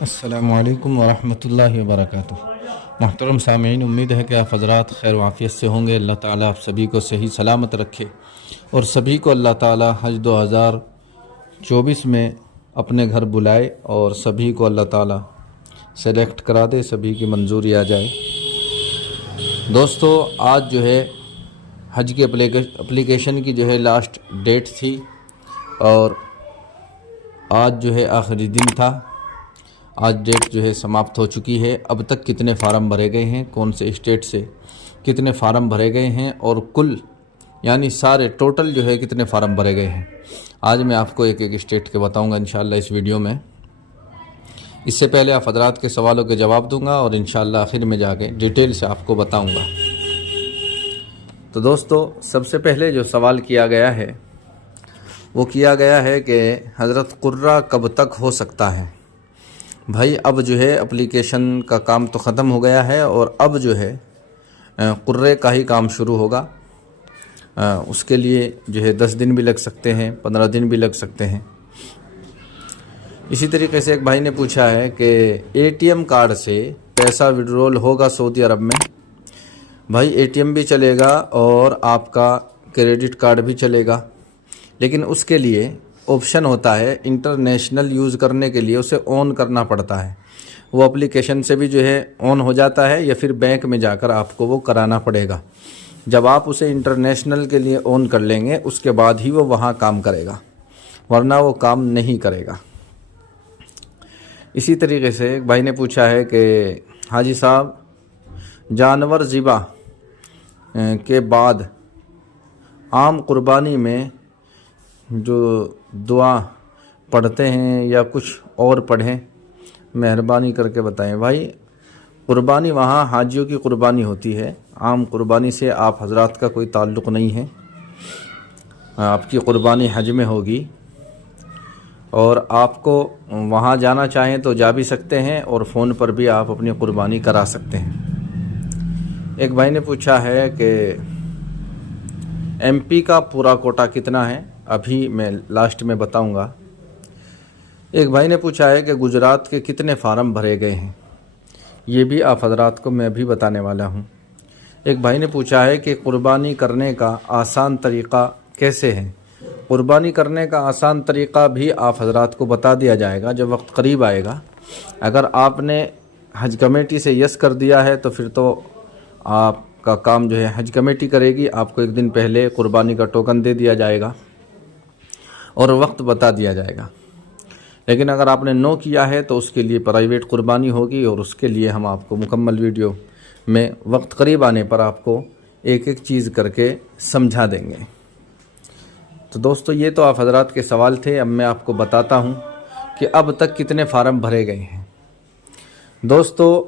अस्सलामु अलैकुम वरहमतुल्लाहि वबरकातुह। मुहतरम सामीन, उम्मीद है कि आप हज़रात खैर वाफ़ियत से होंगे। अल्लाह ताला आप सभी को सही सलामत रखे और सभी को अल्लाह ताला हज 2024 में अपने घर बुलाए और सभी को अल्लाह ताला सेलेक्ट करा दे, सभी की मंजूरी आ जाए। दोस्तों, आज जो है हज की एप्लीकेशन की जो है लास्ट डेट थी और आज जो है आखिरी दिन था। आज डेट जो है समाप्त हो चुकी है। अब तक कितने फार्म भरे गए हैं, कौन से स्टेट से कितने फार्म भरे गए हैं और कुल यानी सारे टोटल जो है कितने फार्म भरे गए हैं, आज मैं आपको एक एक स्टेट के बताऊंगा इंशाल्लाह इस वीडियो में। इससे पहले आप हज़रात के सवालों के जवाब दूंगा और इंशाल्लाह आखिर में जाके डिटेल से आपको बताऊंगा। तो दोस्तों, सबसे पहले जो सवाल किया गया है वो किया गया है कि हज़रत कुर्रा कब तक हो सकता है। भाई, अब जो है एप्लीकेशन का काम तो ख़त्म हो गया है और अब जो है कुर्रे का ही काम शुरू होगा। उसके लिए जो है 10 दिन भी लग सकते हैं, 15 दिन भी लग सकते हैं। इसी तरीके से एक भाई ने पूछा है कि ATM कार्ड से पैसा विड्रॉल होगा सऊदी अरब में। भाई, ATM भी चलेगा और आपका क्रेडिट कार्ड भी चलेगा, लेकिन उसके लिए ऑप्शन होता है इंटरनेशनल यूज़ करने के लिए उसे ऑन करना पड़ता है। वो एप्लीकेशन से भी जो है ऑन हो जाता है या फिर बैंक में जाकर आपको वो कराना पड़ेगा। जब आप उसे इंटरनेशनल के लिए ऑन कर लेंगे उसके बाद ही वो वहाँ काम करेगा, वरना वो काम नहीं करेगा। इसी तरीके से एक भाई ने पूछा है कि हाजी साहब, जानवर ज़िबा के बाद आम कुर्बानी में जो दुआ पढ़ते हैं या कुछ और पढ़ें, मेहरबानी करके बताएं। भाई, कुर्बानी वहाँ हाजियों की कुर्बानी होती है, आम कुर्बानी से आप हज़रात का कोई ताल्लुक़ नहीं है। आपकी कुर्बानी हज में होगी और आपको वहाँ जाना चाहें तो जा भी सकते हैं और फ़ोन पर भी आप अपनी कुर्बानी करा सकते हैं। एक भाई ने पूछा है कि MP का पूरा कोटा कितना है, अभी मैं लास्ट में बताऊंगा। एक भाई ने पूछा है कि गुजरात के कितने फार्म भरे गए हैं, ये भी आप हज़रात को मैं अभी बताने वाला हूं। एक भाई ने पूछा है कि कुर्बानी करने का आसान तरीक़ा कैसे है। कुर्बानी करने का आसान तरीक़ा भी आप हज़रात को बता दिया जाएगा जब वक्त करीब आएगा। अगर आपने हज कमेटी से यस कर दिया है तो फिर तो आपका काम जो है हज कमेटी करेगी। आपको एक दिन पहले कुर्बानी का टोकन दे दिया जाएगा और वक्त बता दिया जाएगा। लेकिन अगर आपने नो किया है तो उसके लिए प्राइवेट कुर्बानी होगी और उसके लिए हम आपको मुकम्मल वीडियो में वक्त करीब आने पर आपको एक एक चीज़ करके समझा देंगे। तो दोस्तों, ये तो आप हज़रात के सवाल थे। अब मैं आपको बताता हूँ कि अब तक कितने फार्म भरे गए हैं। दोस्तों,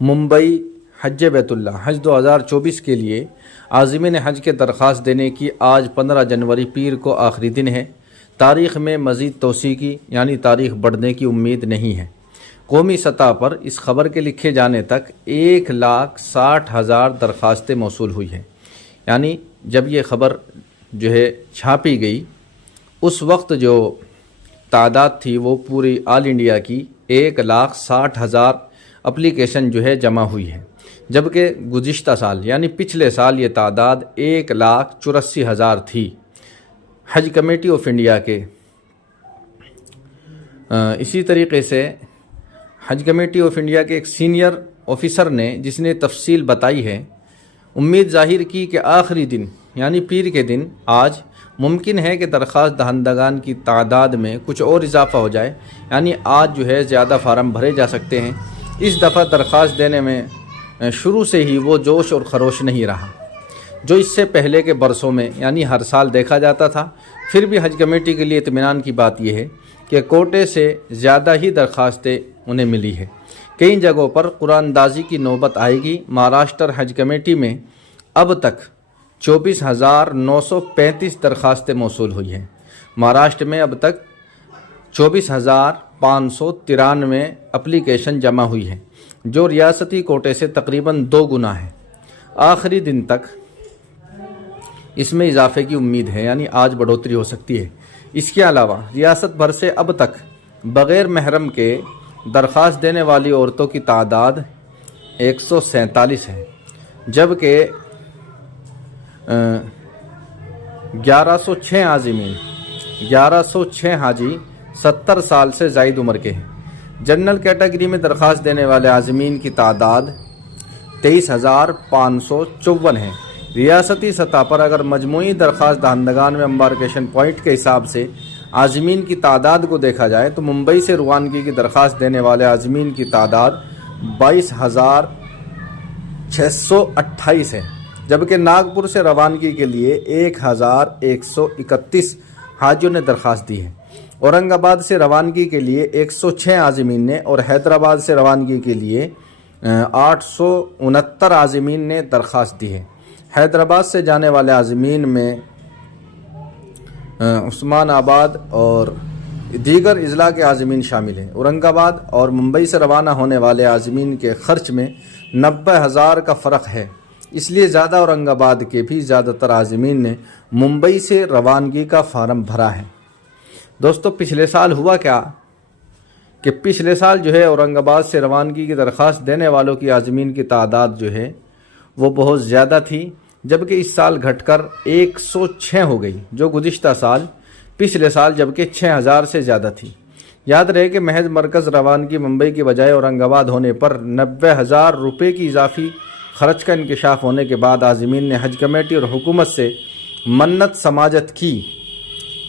मुंबई हज बैतुल्ला हज 2024 के लिए आज़िमीन हज के दरख्वास्त देने की आज 15 जनवरी पीर को आखिरी दिन है। तारीख़ में मज़ीद तोसी की यानी तारीख़ बढ़ने की उम्मीद नहीं है। कौमी सतह पर इस खबर के लिखे जाने तक 1,60,000 दरख्वास्तें मौसूल हुई हैं। यानी जब ये ख़बर जो है छापी गई उस वक्त जो तादाद थी वो पूरी ऑल इंडिया की 1,60,000 एप्लीकेशन जो है जमा हुई है, जबकि गुज़िश्ता साल यानी पिछले साल ये तादाद 1,84,000 थी। हज कमेटी ऑफ इंडिया के इसी तरीके से हज कमेटी ऑफ इंडिया के एक सीनियर ऑफिसर ने, जिसने तफसील बताई है, उम्मीद ज़ाहिर की कि आखिरी दिन यानी पीर के दिन आज मुमकिन है कि दरख्वास्त दहंदगान की तादाद में कुछ और इजाफ़ा हो जाए। यानी आज जो है ज़्यादा फार्म भरे जा सकते हैं। इस दफ़ा दरख्वास्त देने में शुरू से ही वो जोश और खरोश नहीं रहा जो इससे पहले के बरसों में यानी हर साल देखा जाता था। फिर भी हज कमेटी के लिए इत्मीनान की बात यह है कि कोटे से ज़्यादा ही दरख्वास्तें उन्हें मिली है। कई जगहों पर कुरानदाजी की नौबत आएगी। महाराष्ट्र हज कमेटी में अब तक 24,935 दरख्वास्तें मौसूल हुई हैं। महाराष्ट्र में अब तक 24,593 एप्लीकेशन जमा हुई है, जो रियासती कोटे से तकरीबन 2 गुना है। आखिरी दिन तक इसमें इजाफे की उम्मीद है, यानी आज बढ़ोतरी हो सकती है। इसके अलावा रियासत भर से अब तक बग़ैर महरम के درخواست دینے والی عورتوں کی تعداد 147 ہے، جبکہ 1106 حاجی 70 سال سے زائد عمر کے ہیں۔ جنرل کیٹیگری میں درخواست دینے والے عازمین کی تعداد 23,554 ہے۔ ریاستی سطح پر اگر مجموعی درخواست دہندگان میں امبارکیشن پوائنٹ کے حساب سے عازمین کی تعداد کو دیکھا جائے تو ممبئی سے روانگی کی درخواست دینے والے عازمین کی تعداد 22,628 ہے، جبکہ ناگپور سے روانگی کے لیے 1,131 حاجیوں نے درخواست دی ہے۔ اورنگ آباد سے روانگی کے لیے 106 عازمین نے اور حیدرآباد سے روانگی کے لیے 869 عازمین نے درخواست دی ہے۔ حیدرآباد سے جانے والے عازمین میں عثمان آباد اور دیگر اضلاع کے عازمین شامل ہیں۔ اورنگ آباد اور ممبئی سے روانہ ہونے والے عازمین کے خرچ میں 90,000 کا فرق ہے، اس لیے زیادہ اورنگ آباد کے بھی زیادہ تر عازمین نے ممبئی سے روانگی کا فارم بھرا ہے۔ دوستو پچھلے سال ہوا کیا کہ پچھلے سال جو ہے اورنگ آباد سے روانگی کی درخواست دینے والوں کی عازمین کی تعداد جو ہے وہ بہت زیادہ تھی، جبکہ اس سال گھٹ کر 106 ہو گئی، جو گزشتہ سال پچھلے سال جبکہ 6,000 سے زیادہ تھی۔ یاد رہے کہ محض مرکز روانگی ممبئی کی بجائے اورنگ آباد ہونے پر 90,000 روپے کی اضافی خرچ کا انکشاف ہونے کے بعد عازمین نے حج کمیٹی اور حکومت سے منت سماجت کی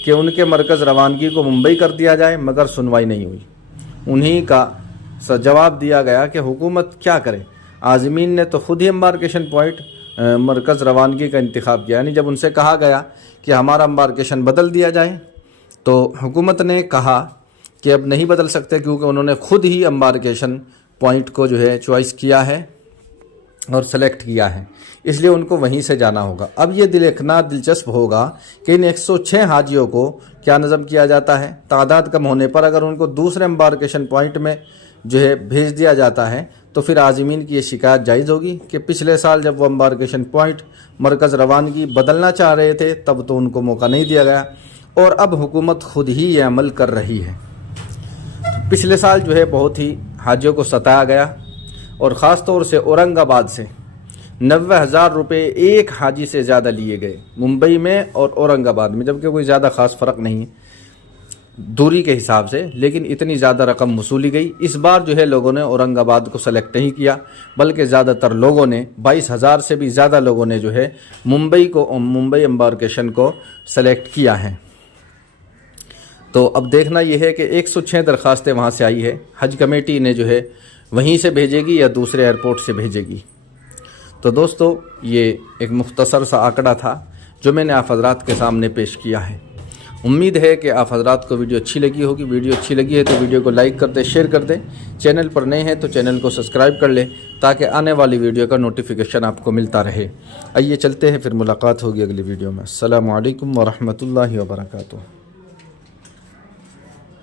کہ ان کے مرکز روانگی کو ممبئی کر دیا جائے، مگر سنوائی نہیں ہوئی۔ انہی کا جواب دیا گیا کہ حکومت کیا کرے، عازمین نے تو خود ہی امبارکیشن پوائنٹ مرکز روانگی کا انتخاب کیا، یعنی جب ان سے کہا گیا کہ ہمارا امبارکیشن بدل دیا جائے تو حکومت نے کہا کہ اب نہیں بدل سکتے، کیونکہ انہوں نے خود ہی امبارکیشن پوائنٹ کو جو ہے چوائس کیا ہے اور سلیکٹ کیا ہے، اس لیے ان کو وہیں سے جانا ہوگا۔ اب یہ دیکھنا دلچسپ ہوگا کہ ان 106 حاجیوں کو کیا نظم کیا جاتا ہے۔ تعداد کم ہونے پر اگر ان کو دوسرے امبارکیشن پوائنٹ میں جو ہے بھیج دیا جاتا ہے تو پھر عازمین کی یہ شکایت جائز ہوگی کہ پچھلے سال جب وہ امبارکیشن پوائنٹ مرکز روانگی بدلنا چاہ رہے تھے تب تو ان کو موقع نہیں دیا گیا، اور اب حکومت خود ہی یہ عمل کر رہی ہے۔ پچھلے سال جو ہے بہت ہی حاجیوں کو ستایا گیا، اور خاص طور سے اورنگ آباد سے 90,000 روپے ایک حاجی سے زیادہ لیے گئے، ممبئی میں اور اورنگ آباد میں، جبکہ کوئی زیادہ خاص فرق نہیں ہے دوری کے حساب سے، لیکن اتنی زیادہ رقم وصولی گئی۔ اس بار جو ہے لوگوں نے اورنگ آباد کو سلیکٹ نہیں کیا، بلکہ زیادہ تر لوگوں نے 22,000 سے بھی زیادہ لوگوں نے جو ہے ممبئی امبارکیشن کو سلیکٹ کیا ہے۔ تو اب دیکھنا یہ ہے کہ 106 درخواستیں وہاں سے آئی ہے، حج کمیٹی نے جو ہے وہیں سے بھیجے گی یا دوسرے ایئرپورٹ سے بھیجے گی۔ تو دوستو یہ ایک مختصر سا آنکڑا تھا جو میں نے آپ حضرات کے سامنے پیش کیا ہے۔ امید ہے کہ آپ حضرات کو ویڈیو اچھی لگی ہوگی۔ ویڈیو اچھی لگی ہے تو ویڈیو کو لائک کر دیں، شیئر کر دیں، چینل پر نئے ہیں تو چینل کو سبسکرائب کر لیں تاکہ آنے والی ویڈیو کا نوٹیفیکیشن آپ کو ملتا رہے۔ آئیے چلتے ہیں، پھر ملاقات ہوگی اگلی ویڈیو میں۔ السلام علیکم ورحمۃ اللہ وبرکاتہ۔